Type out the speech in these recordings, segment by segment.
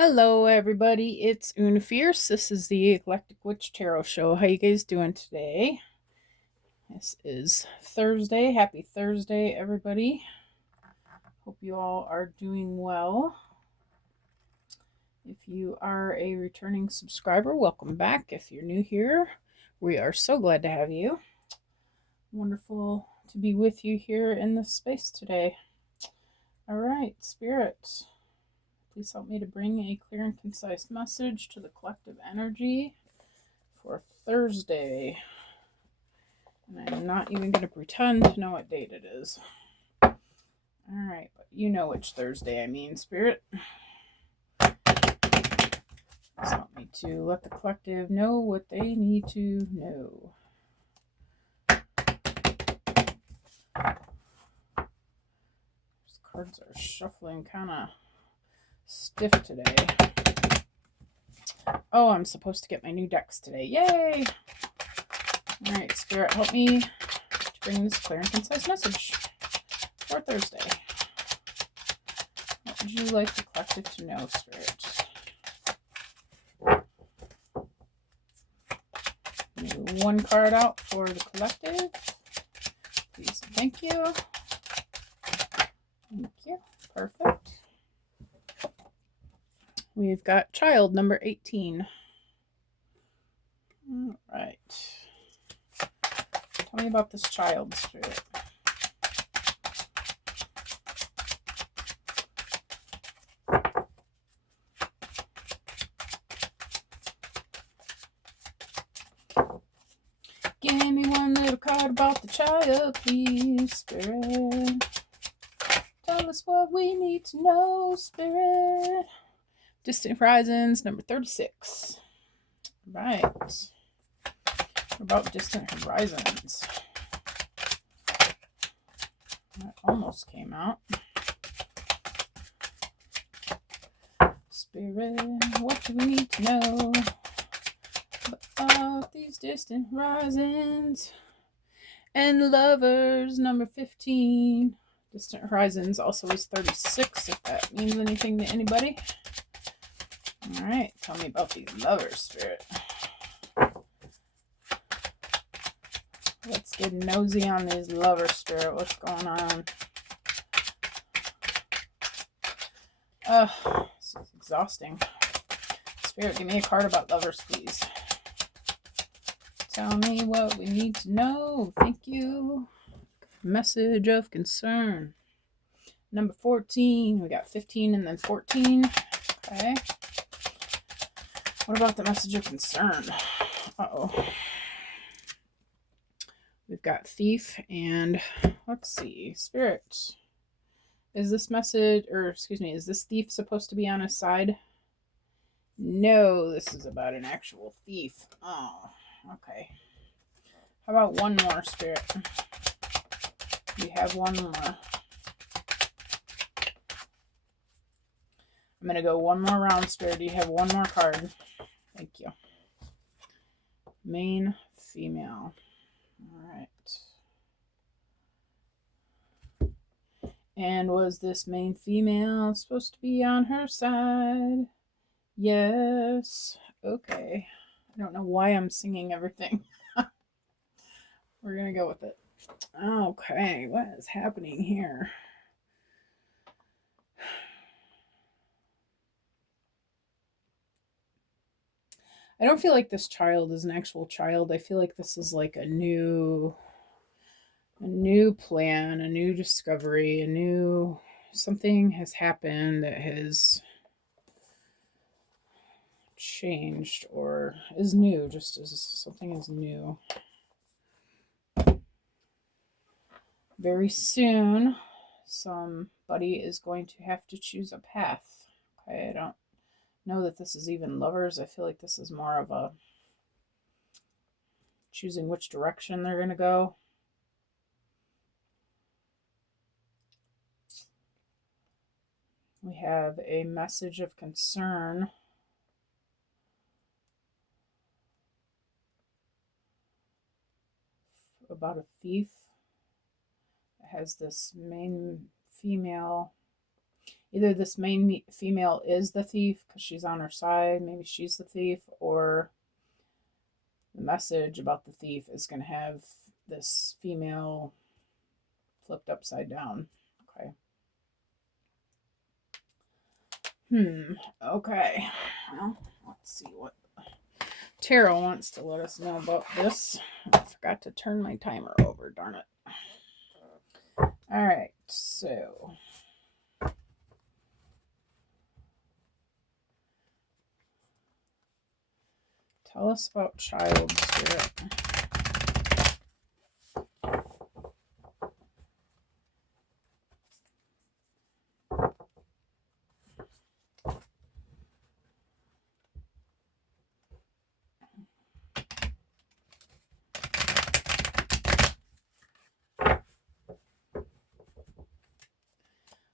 Hello, everybody. It's Una Fierce. This is the Eclectic Witch Tarot Show. How you guys doing today? This is Thursday. Happy Thursday, everybody. Hope you all are doing well. If you are a returning subscriber, welcome back. If you're new here, we are so glad to have you. Wonderful to be with you here in this space today. All right, Spirit. Please help me to bring a clear and concise message to the collective energy for Thursday. And I'm not even going to pretend to know what date it is. Alright, but you know which Thursday I mean, Spirit. Just help me to let the collective know what they need to know. These cards are shuffling kind of stiff today. Oh, I'm supposed to get my new decks today. Yay! Alright, Spirit, help me to bring this clear and concise message for Thursday. What would you like the collective to know, Spirit? One card out for the collective. Please, thank you. Thank you. Perfect. We've got child number 18. All right. Tell me about this child, Spirit. Give me one little card about the child, please, Spirit. Tell us what we need to know, Spirit. Distant Horizons, number 36. Right. What about Distant Horizons? That almost came out. Spirit, what do we need to know about these distant horizons? And Lovers, number 15. Distant Horizons also is 36, if that means anything to anybody. Alright, tell me about these lovers, Spirit. Let's get nosy on these lovers, Spirit. What's going on? This is exhausting. Spirit, give me a card about lovers, please. Tell me what we need to know. Thank you. Message of concern. Number 14. We got 15 and then 14. Okay. What about the message of concern? Uh-oh. We've got thief and let's see. Spirit. Is this message, or excuse me, is this thief supposed to be on his side? No, this is about an actual thief. Oh, okay. How about one more, Spirit? We have one more. I'm going to go one more round, Spirit. You have one more card. Thank you. Main female. All right. And was this main female supposed to be on her side? Yes. Okay. I don't know why I'm singing everything. We're going to go with it. Okay. What is happening here? I don't feel like this child is an actual child. I feel like this is like a new plan, a new discovery, something has happened that has changed or is new, just as something is new. Very soon, somebody is going to have to choose a path. Okay, I don't know that this is even lovers. I feel like this is more of a choosing which direction they're going to go. We have a message of concern. About a thief that has this main female. Either this main female is the thief because she's on her side, maybe she's the thief, or the message about the thief is going to have this female flipped upside down. Okay. Okay. Well, let's see what Tarot wants to let us know about this. I forgot to turn my timer over, darn it. All right, so tell us about child spirit.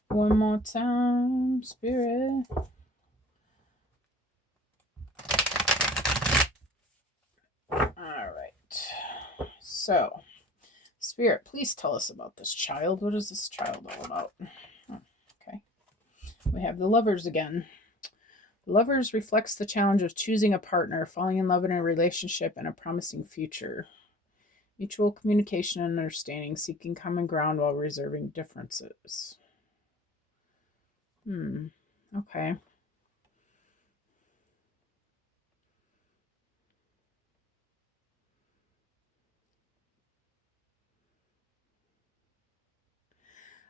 One more time, spirit. All right. So, spirit, please tell us about this child. What is this child all about? Okay. We have the Lovers again. The Lovers reflects the challenge of choosing a partner, falling in love in a relationship, and a promising future. Mutual communication and understanding, seeking common ground while reserving differences. Okay.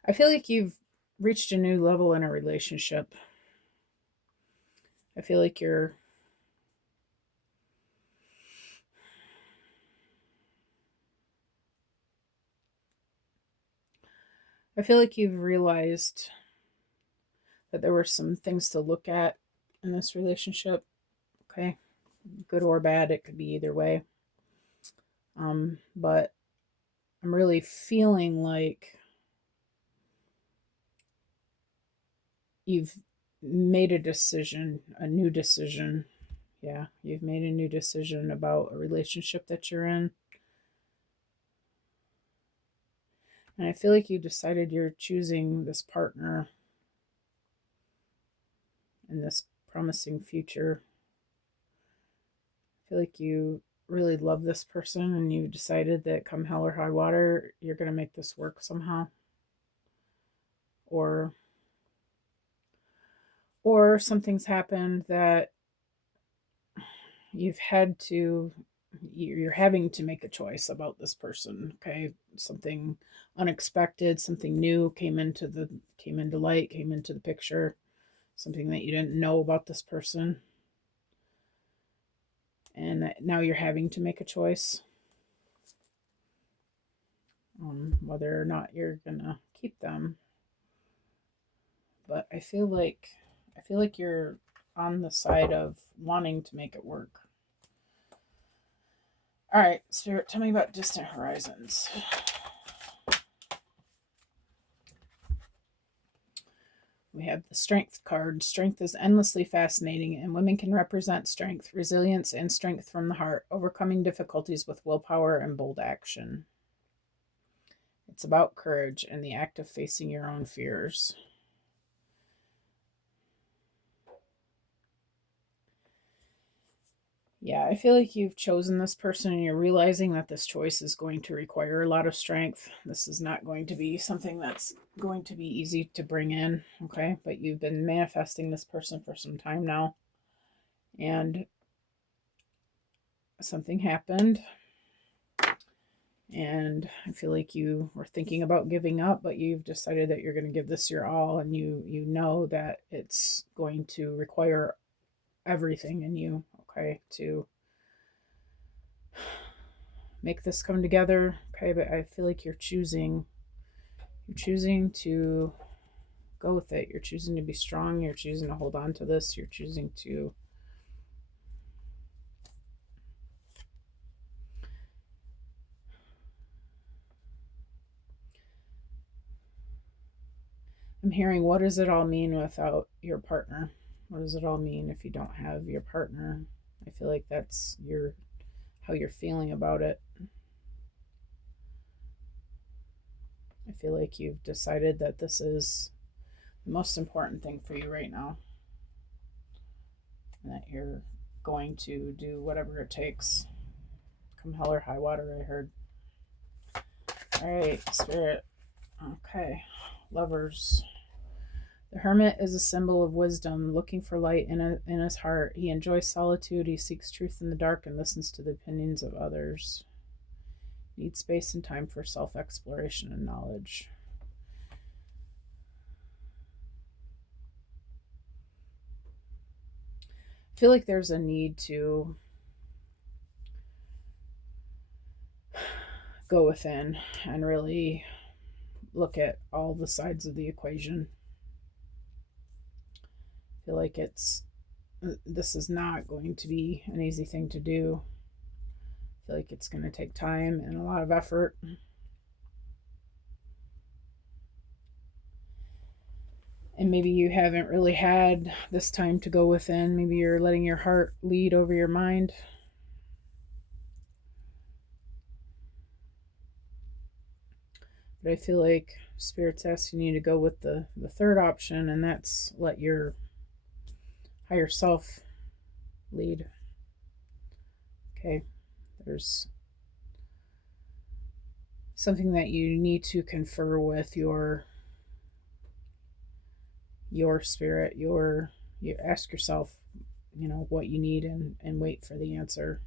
I feel like you've reached a new level in a relationship. I feel like you're I feel like you've realized that there were some things to look at in this relationship. Okay. Good or bad, it could be either way. But I'm really feeling like you've made a decision, a new decision. Yeah, you've made a new decision about a relationship that you're in. And I feel like you decided you're choosing this partner in this promising future. I feel like you really love this person and you decided that come hell or high water, you're going to make this work somehow. Or something's happened that you're having to make a choice about this person. Okay, something unexpected, something new came into light, came into the picture, something that you didn't know about this person, and now you're having to make a choice on whether or not you're gonna keep them. But I feel like you're on the side of wanting to make it work. All right, Spirit, tell me about distant horizons. We have the Strength card. Strength is endlessly fascinating, and women can represent strength, resilience, and strength from the heart, overcoming difficulties with willpower and bold action. It's about courage and the act of facing your own fears. Yeah, I feel like you've chosen this person and you're realizing that this choice is going to require a lot of strength. This is not going to be something that's going to be easy to bring in, okay? But you've been manifesting this person for some time now. And something happened. And I feel like you were thinking about giving up, but you've decided that you're going to give this your all, and you know that it's going to require everything in you, okay, to make this come together. Okay, but I feel like you're choosing to go with it. You're choosing to be strong. You're choosing to hold on to this. You're choosing to I'm hearing, what does it all mean without your partner? What does it all mean if you don't have your partner? I feel like that's how you're feeling about it. I feel like you've decided that this is the most important thing for you right now, and that you're going to do whatever it takes, come hell or high water, I heard. All right, Spirit. Okay, Lovers. The hermit is a symbol of wisdom, looking for light in his heart. He enjoys solitude, he seeks truth in the dark, and listens to the opinions of others. Needs space and time for self exploration and knowledge. I feel like there's a need to go within and really look at all the sides of the equation. I feel like this is not going to be an easy thing to do. I feel like it's going to take time and a lot of effort. And maybe you haven't really had this time to go within. Maybe you're letting your heart lead over your mind. But I feel like Spirit's asking you to go with the third option, and that's let your higher self lead. Okay, there's something that you need to confer with your spirit, you ask yourself, what you need, and wait for the answer.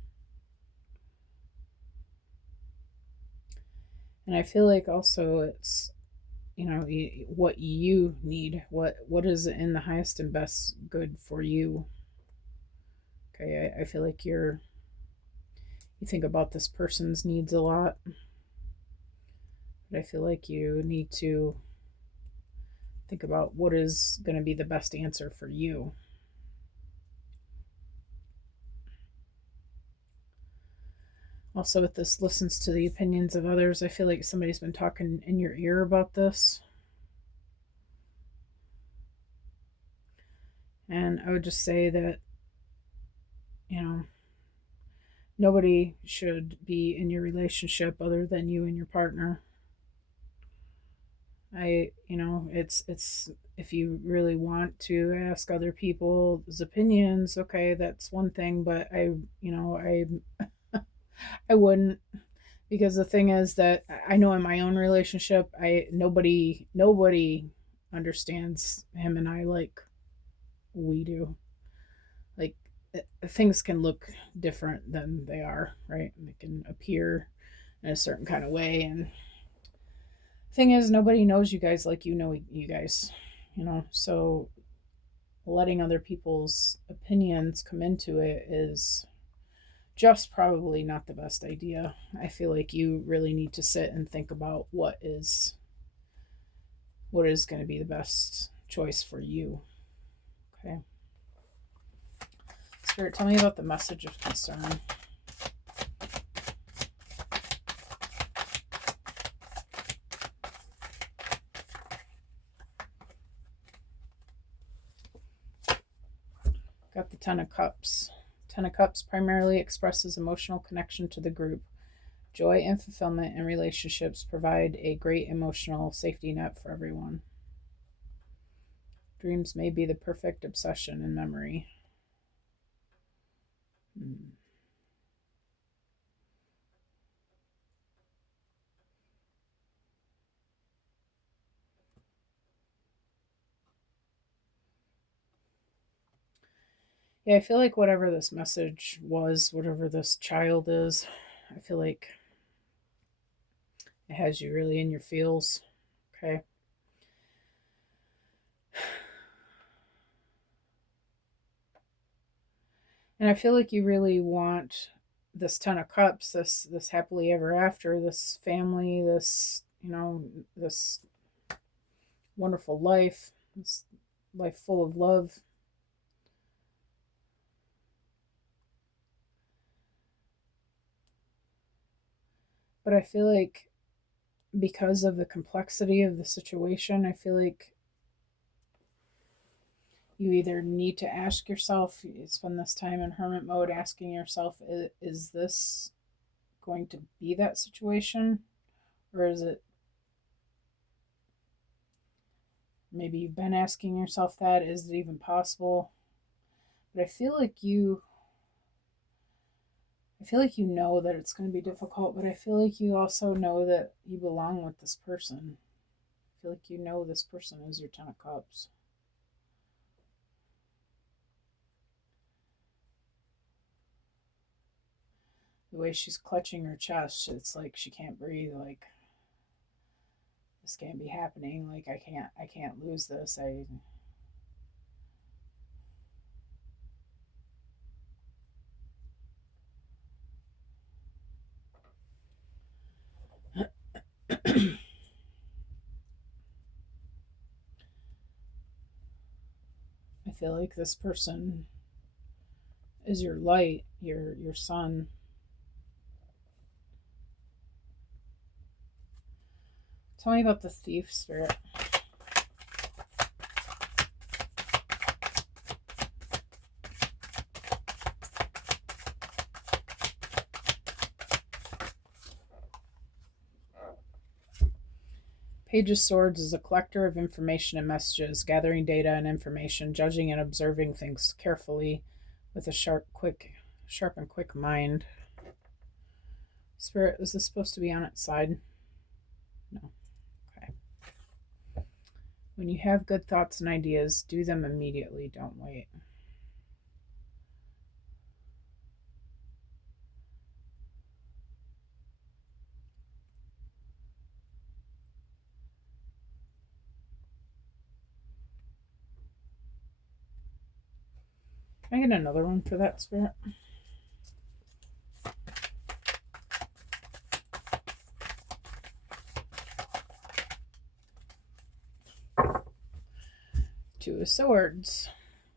And I feel like also it's, what you need, what is in the highest and best good for you. Okay, I feel like you think about this person's needs a lot, but I feel like you need to think about what is going to be the best answer for you. Also, with this, listens to the opinions of others. I feel like somebody's been talking in your ear about this. And I would just say that, nobody should be in your relationship other than you and your partner. It's if you really want to ask other people's opinions, okay, that's one thing, but I wouldn't, because the thing is that I know in my own relationship, nobody understands him and I like we do. Like, things can look different than they are, right? They can appear in a certain kind of way, and thing is, nobody knows you guys like you know you guys, so letting other people's opinions come into it is just probably not the best idea. I feel like you really need to sit and think about what is going to be the best choice for you. Okay. Spirit, tell me about the message of concern. Got the Ten of Cups. Ten of Cups primarily expresses emotional connection to the group. Joy and fulfillment in relationships provide a great emotional safety net for everyone. Dreams may be the perfect obsession in memory. Yeah, I feel like whatever this message was, whatever this child is, I feel like it has you really in your feels. Okay. And I feel like you really want this Ten of Cups, this happily ever after, this family, this, this wonderful life, this life full of love. But I feel like because of the complexity of the situation, I feel like you either need to ask yourself, spend this time in hermit mode asking yourself, is this going to be that situation? Or is it maybe you've been asking yourself that, is it even possible? But I feel like you know that it's going to be difficult, but I feel like you also know that you belong with this person. I feel like you know this person is your Ten of Cups. The way she's clutching her chest, it's like she can't breathe. Like, this can't be happening. Like, I can't lose this. I feel like this person is your light, your sun. Tell me about the thief spirit. Page of Swords is a collector of information and messages, gathering data and information, judging and observing things carefully with a sharp and quick mind. Spirit, is this supposed to be on its side? No. Okay. When you have good thoughts and ideas, do them immediately. Don't wait. Can I get another one for that, Spirit? Two of Swords.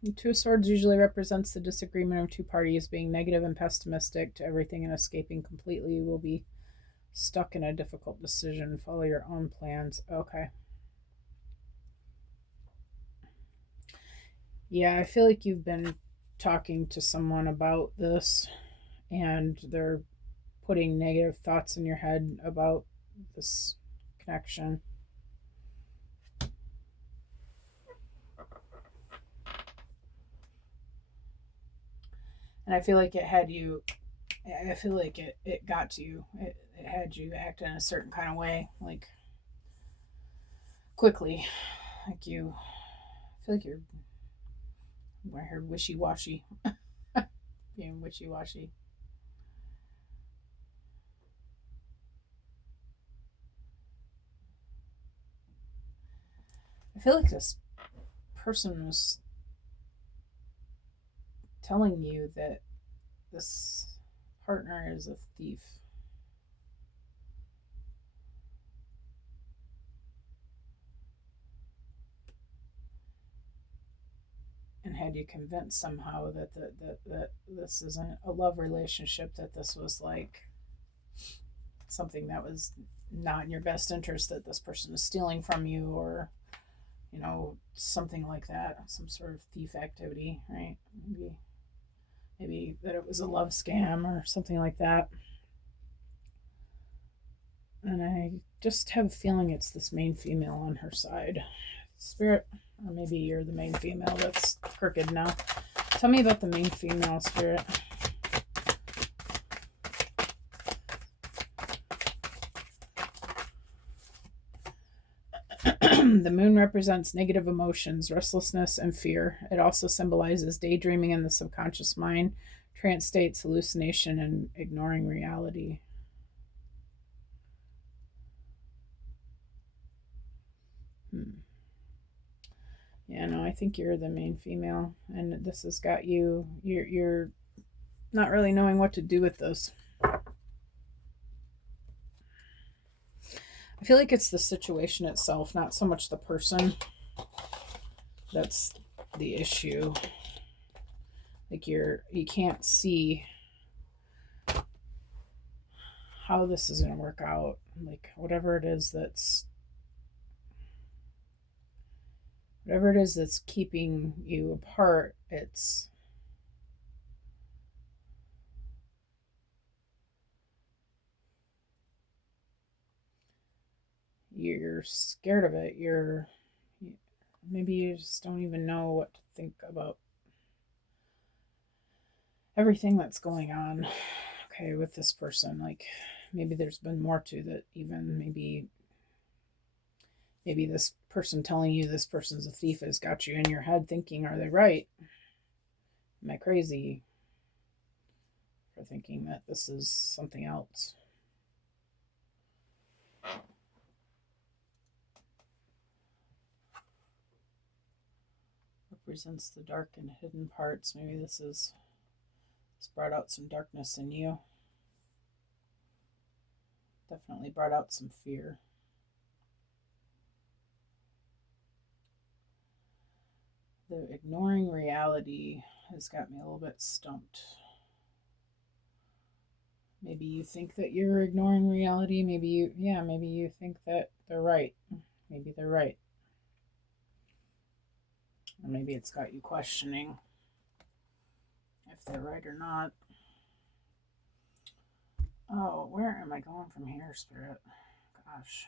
The Two of Swords usually represents the disagreement of two parties being negative and pessimistic to everything and escaping completely. You will be stuck in a difficult decision. Follow your own plans. Okay. Yeah, I feel like you've been talking to someone about this and they're putting negative thoughts in your head about this connection. And I feel like I feel like it got to you. It had you act in a certain kind of way, like quickly. Like I feel like I heard wishy washy. Being wishy washy. I feel like this person was telling you that this partner is a thief. And had you convinced somehow that this isn't a love relationship, that this was like something that was not in your best interest, that this person is stealing from you, or something like that, some sort of thief activity, right? Maybe that it was a love scam or something like that. And I just have a feeling it's this main female on her side. Spirit, or maybe you're the main female that's crooked now. Tell me about the main female, Spirit. The moon represents negative emotions, restlessness, and fear. It also symbolizes daydreaming in the subconscious mind, trance states, hallucination, and ignoring reality. Yeah, no, I think you're the main female, and this has got you. You're not really knowing what to do with this. I feel like it's the situation itself, not so much the person. That's the issue. Like you can't see how this is going to work out. Like whatever it is that's keeping you apart, you're scared of it. maybe you just don't even know what to think about everything that's going on, okay, with this person. Like, maybe there's been more to that, even maybe this person telling you this person's a thief has got you in your head thinking, are they right? Am I crazy for thinking that this is something else? Represents the dark and hidden parts. Maybe this brought out some darkness in you. Definitely brought out some fear. The ignoring reality has got me a little bit stumped. Maybe you think that you're ignoring reality. Maybe you think that they're right. Maybe they're right. Or maybe it's got you questioning if they're right or not. Oh, where am I going from here, Spirit? Gosh.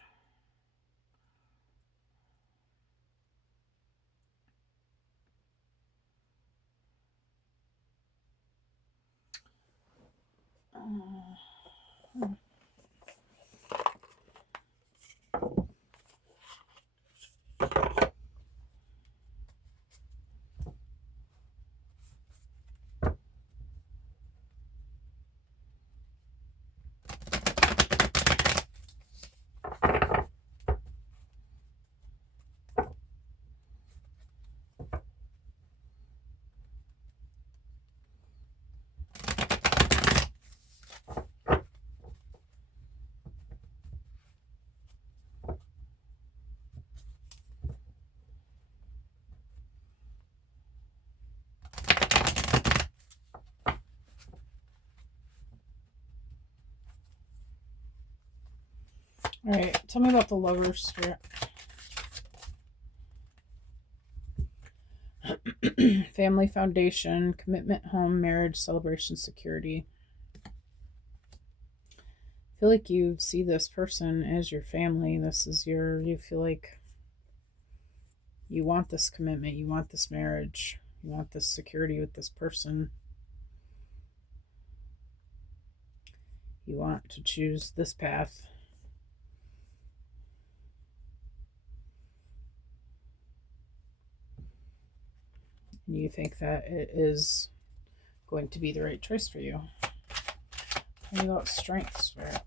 All right, tell me about the Lovers, Spirit. Family foundation, commitment, home, marriage, celebration, security. I feel like you see this person as your family. You feel like you want this commitment, you want this marriage, you want this security with this person. You want to choose this path. And you think that it is going to be the right choice for you. Tell me about strength, Spirit.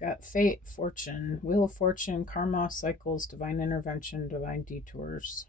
Got fate, fortune, wheel of fortune, karma, cycles, divine intervention, divine detours.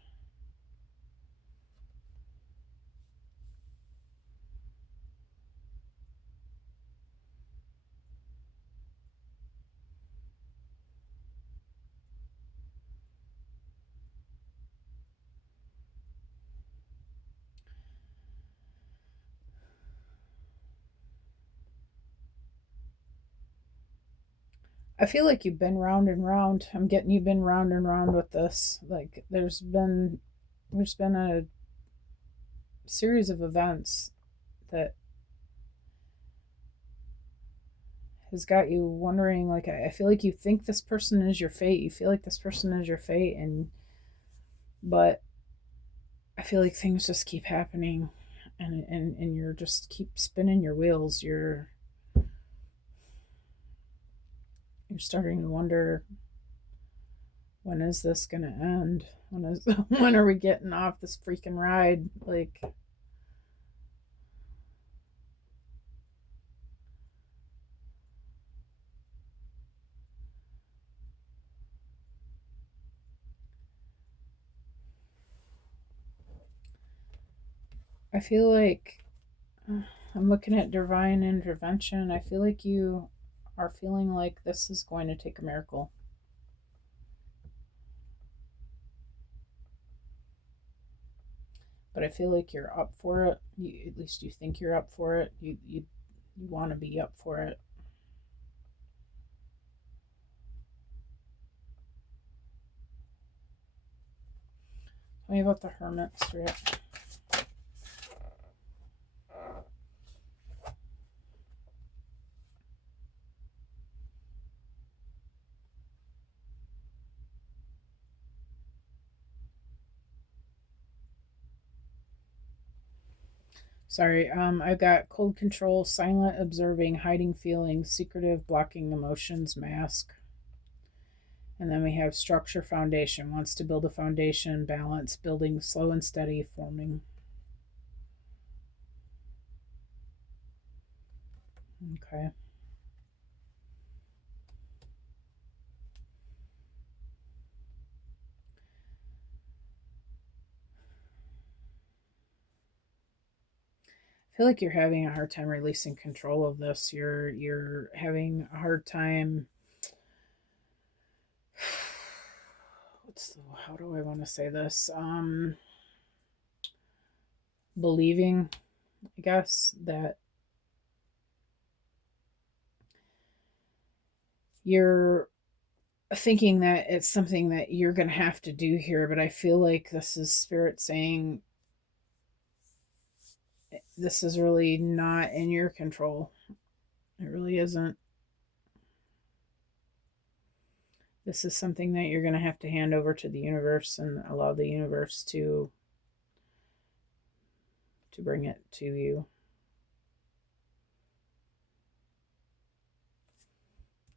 I feel like you've been round and round. I'm getting you've been round and round with this. Like there's been a series of events that has got you wondering. Like I feel like you think this person is your fate. You feel like this person is your fate, but I feel like things just keep happening, and you're just keep spinning your wheels. You're starting to wonder, when is this gonna end? When are we getting off this freaking ride? Like, I feel like I'm looking at divine intervention. I feel like you are feeling like this is going to take a miracle. But I feel like you're up for it. At least you think you're up for it. You want to be up for it. me about the Hermit, Spirit. Sorry, I've got cold control, silent observing, hiding feelings, secretive, blocking emotions, mask. And then we have structure, foundation, wants to build a foundation, balance, building slow and steady, forming. Okay. I feel like you're having a hard time releasing control of this. You're having a hard time. How do I want to say this? Believing, I guess, that you're thinking that it's something that you're going to have to do here, but I feel like this is Spirit saying this is really not in your control. It really isn't. This is something that you're going to have to hand over to the universe and allow the universe to bring it to you.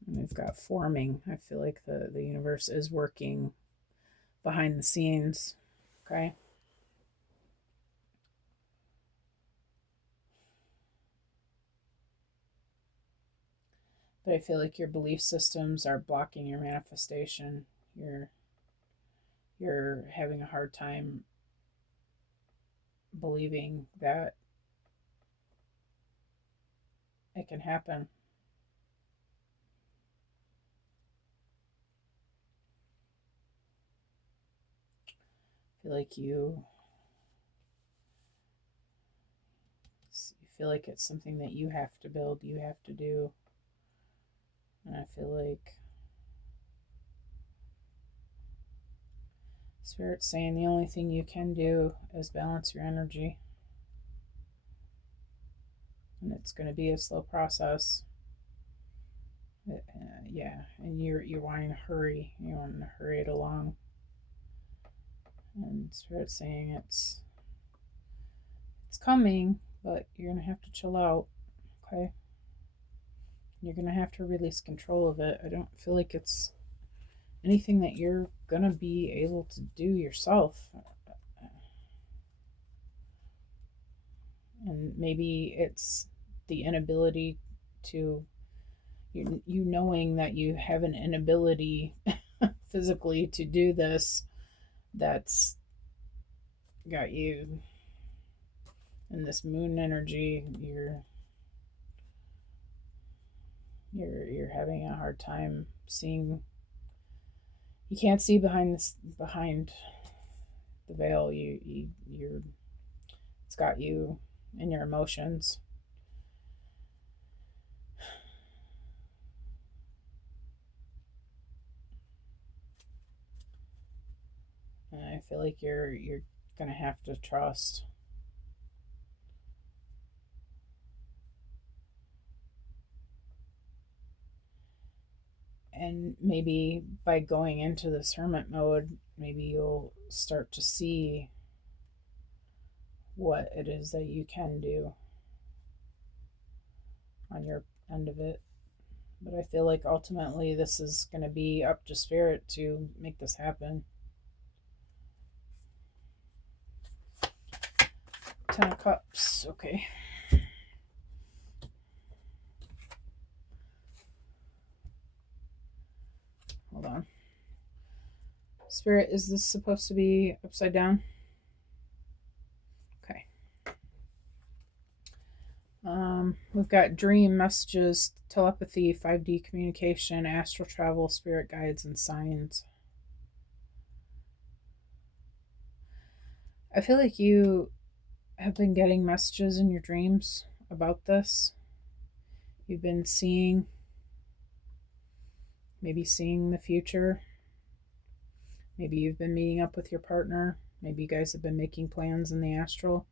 And we've got forming. I feel like the universe is working behind the scenes. Okay. But I feel like your belief systems are blocking your manifestation. You're having a hard time believing that it can happen. I feel like you feel like it's something that you have to build, you have to do. And I feel like Spirit's saying the only thing you can do is balance your energy. And it's going to be a slow process. Yeah, and you're wanting to hurry. You want to hurry it along. And Spirit's saying it's coming, but you're going to have to chill out. Okay? You're going to have to release control of it. I don't feel like it's anything that you're going to be able to do yourself. And maybe it's the inability to, you knowing that you have an inability physically to do this, that's got you in this moon energy. You're having a hard time seeing. You can't see behind the veil. You're it's got you and your emotions. And I feel like you're gonna have to trust. And maybe by going into this hermit mode, maybe you'll start to see what it is that you can do on your end of it. But I feel like ultimately this is going to be up to Spirit to make this happen. 10 of Cups. Okay. Hold on. Spirit, is this supposed to be upside down? Okay. We've got dream messages, telepathy, 5D communication, astral travel, spirit guides, and signs. I feel like you have been getting messages in your dreams about this. You've been maybe seeing the future. Maybe you've been meeting up with your partner Maybe you guys have been making plans in the astral.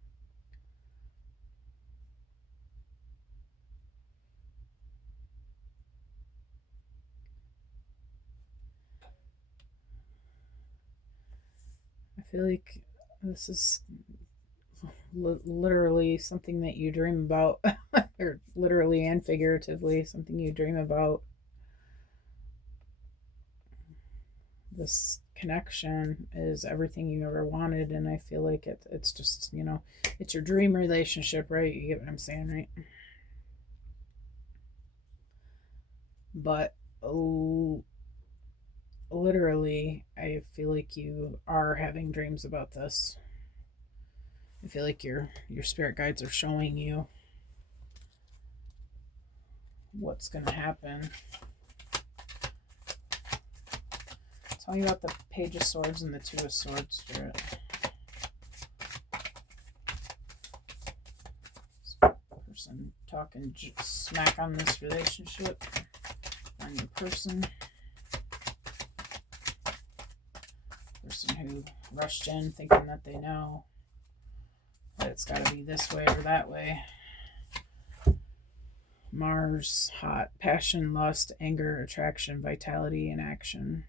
I feel like this is literally something that you dream about, or literally and figuratively, something you dream about. This connection is everything you ever wanted, and I feel like it's just, it's your dream relationship, right? You get what I'm saying, right? But oh, literally, I feel like you are having dreams about this. I feel like your spirit guides are showing you what's going to happen. Tell me about the Page of Swords and the Two of Swords, Spirit. Person talking smack on this relationship, on your person. Person who rushed in thinking that they know that it's got to be this way or that way. Mars, hot, passion, lust, anger, attraction, vitality, and action.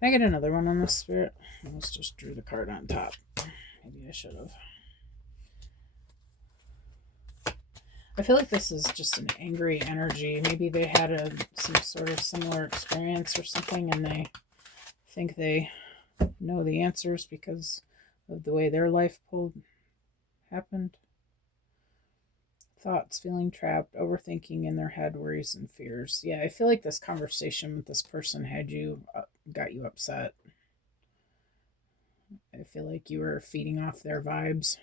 Can I get another one on this, Spirit? I almost just drew the card on top. Maybe I should have. I feel like this is just an angry energy. Maybe they had some sort of similar experience or something, and they think they know the answers because of the way their life happened. Thoughts, feeling trapped, overthinking in their head, worries and fears. Yeah, I feel like this conversation with this person got you upset. I feel like you were feeding off their vibes.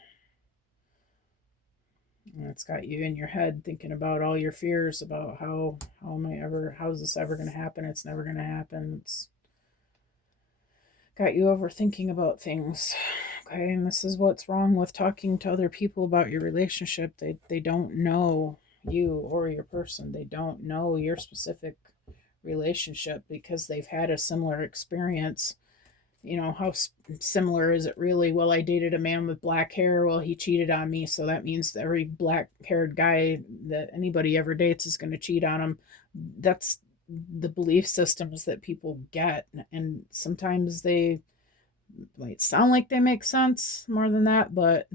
And it's got you in your head thinking about all your fears about how's this ever going to happen? It's never going to happen. It's got you overthinking about things. Okay, and this is what's wrong with talking to other people about your relationship. They don't know you or your person. They don't know your specific relationship because they've had a similar experience. How similar is it really? Well, I dated a man with black hair. Well, he cheated on me, so that means that every black-haired guy that anybody ever dates is going to cheat on him. That's the belief systems that people get, and sometimes they might sound like they make sense more than that, but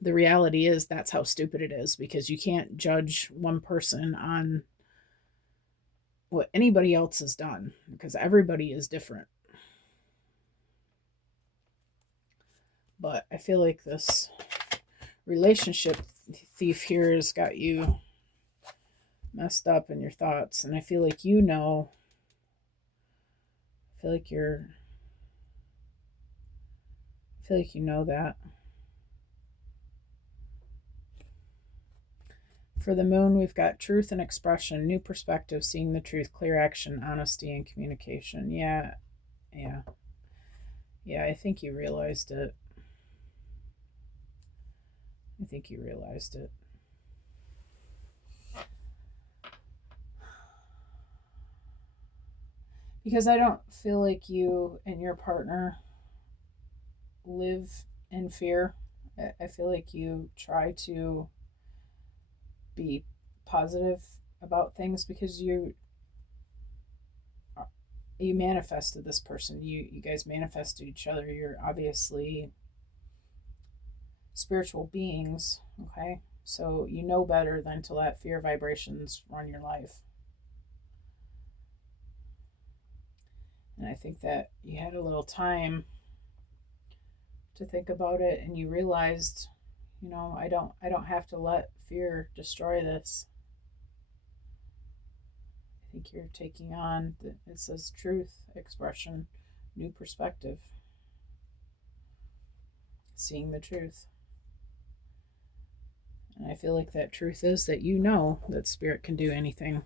the reality is that's how stupid it is, because you can't judge one person on what anybody else has done, because everybody is different. But I feel like this relationship thief here has got you messed up in your thoughts, and I feel like I feel like you know that. For the moon, we've got truth and expression, new perspective, seeing the truth, clear action, honesty, and communication. Yeah. I think you realized it. Because I don't feel like you and your partner live in fear. I feel like you try to be positive about things because you manifested this person. You guys manifested each other. You're obviously spiritual beings, okay? So you know better than to let fear vibrations run your life. And I think that you had a little time to think about it, and you realized, I don't have to let fear destroy this. I think you're taking on, it says truth, expression, new perspective, seeing the truth. And I feel like that truth is that that spirit can do anything.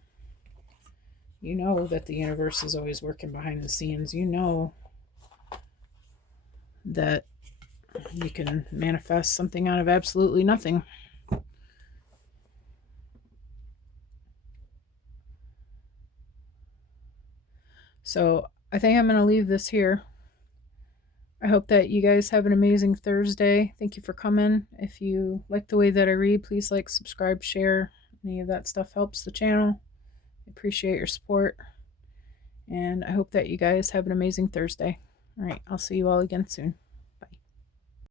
You know that the universe is always working behind the scenes. You know that you can manifest something out of absolutely nothing. So I think I'm going to leave this here. I hope that you guys have an amazing Thursday. Thank you for coming. If you like the way that I read, please like, subscribe, share. Any of that stuff helps the channel. I appreciate your support. And I hope that you guys have an amazing Thursday. All right, I'll see you all again soon.